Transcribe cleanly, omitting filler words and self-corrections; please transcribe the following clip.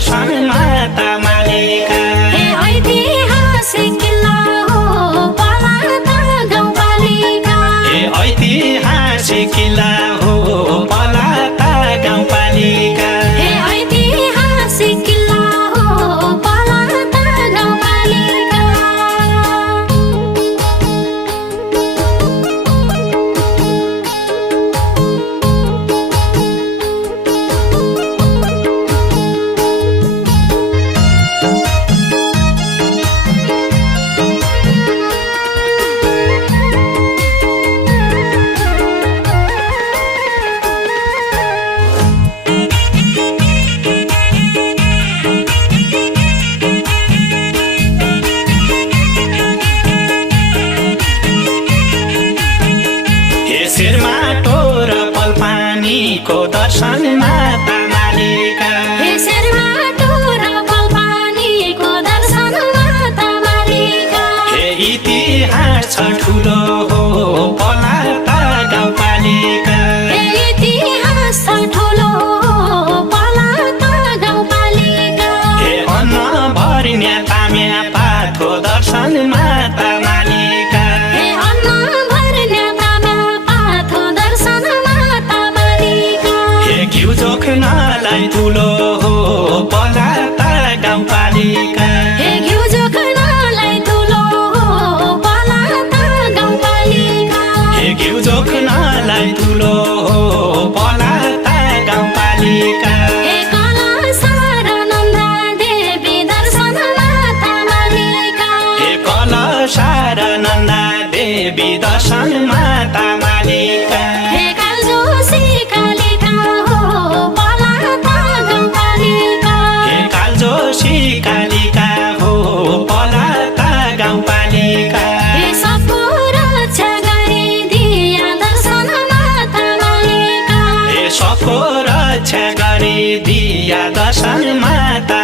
दर्शन माता मालिका। हे ऐतिहासिक किल्ला हो पलाता गाउँपालिका। हे ऐतिहासिक किल्ला हो पलाता गाउँपालिका। हे ऐतिहासिक किल्ला हो पलाता गाउँपालिका। शेरमाटो र पलपानीको दर्शन माता मालिका। हे शेरमाटो र पलपानीको दर्शन माता मालिका। हे इतिहास छ ठुलो हो पलाता गाउँपालिका। हे इतिहास छ ठुलो हो पलाता गाउँपालिका। हे अन्न भरिन्या ताम्या पाठो दर्शन माता मालिका। हे अन्न भर्ने तामा पाथो दर्शन माता मालिका। हे घिउ जोख्नलाई ठुलो हो पलाता गाउँपालिका। हे घिउ जोख्नलाई ठुलो हो पलाता गाउँपालिका। हे घिउ जोख्नलाई ठुलो हो पलाता गाउँपालिका। हे कलशा र नन्दा देवी दर्शन माता मालिका। हे कलशा र नन्दा देवी दर्शन माता मालिका। हे कालजोसी कालिका हो पलाता गाउँपालिका। हे कालजोसी कालिका हो पलाता गाउँपालिका। हे सबको रक्षा गरिदिया दर्शन माता मालिका। हे सबको रक्षा गरिदिया दर्शन माता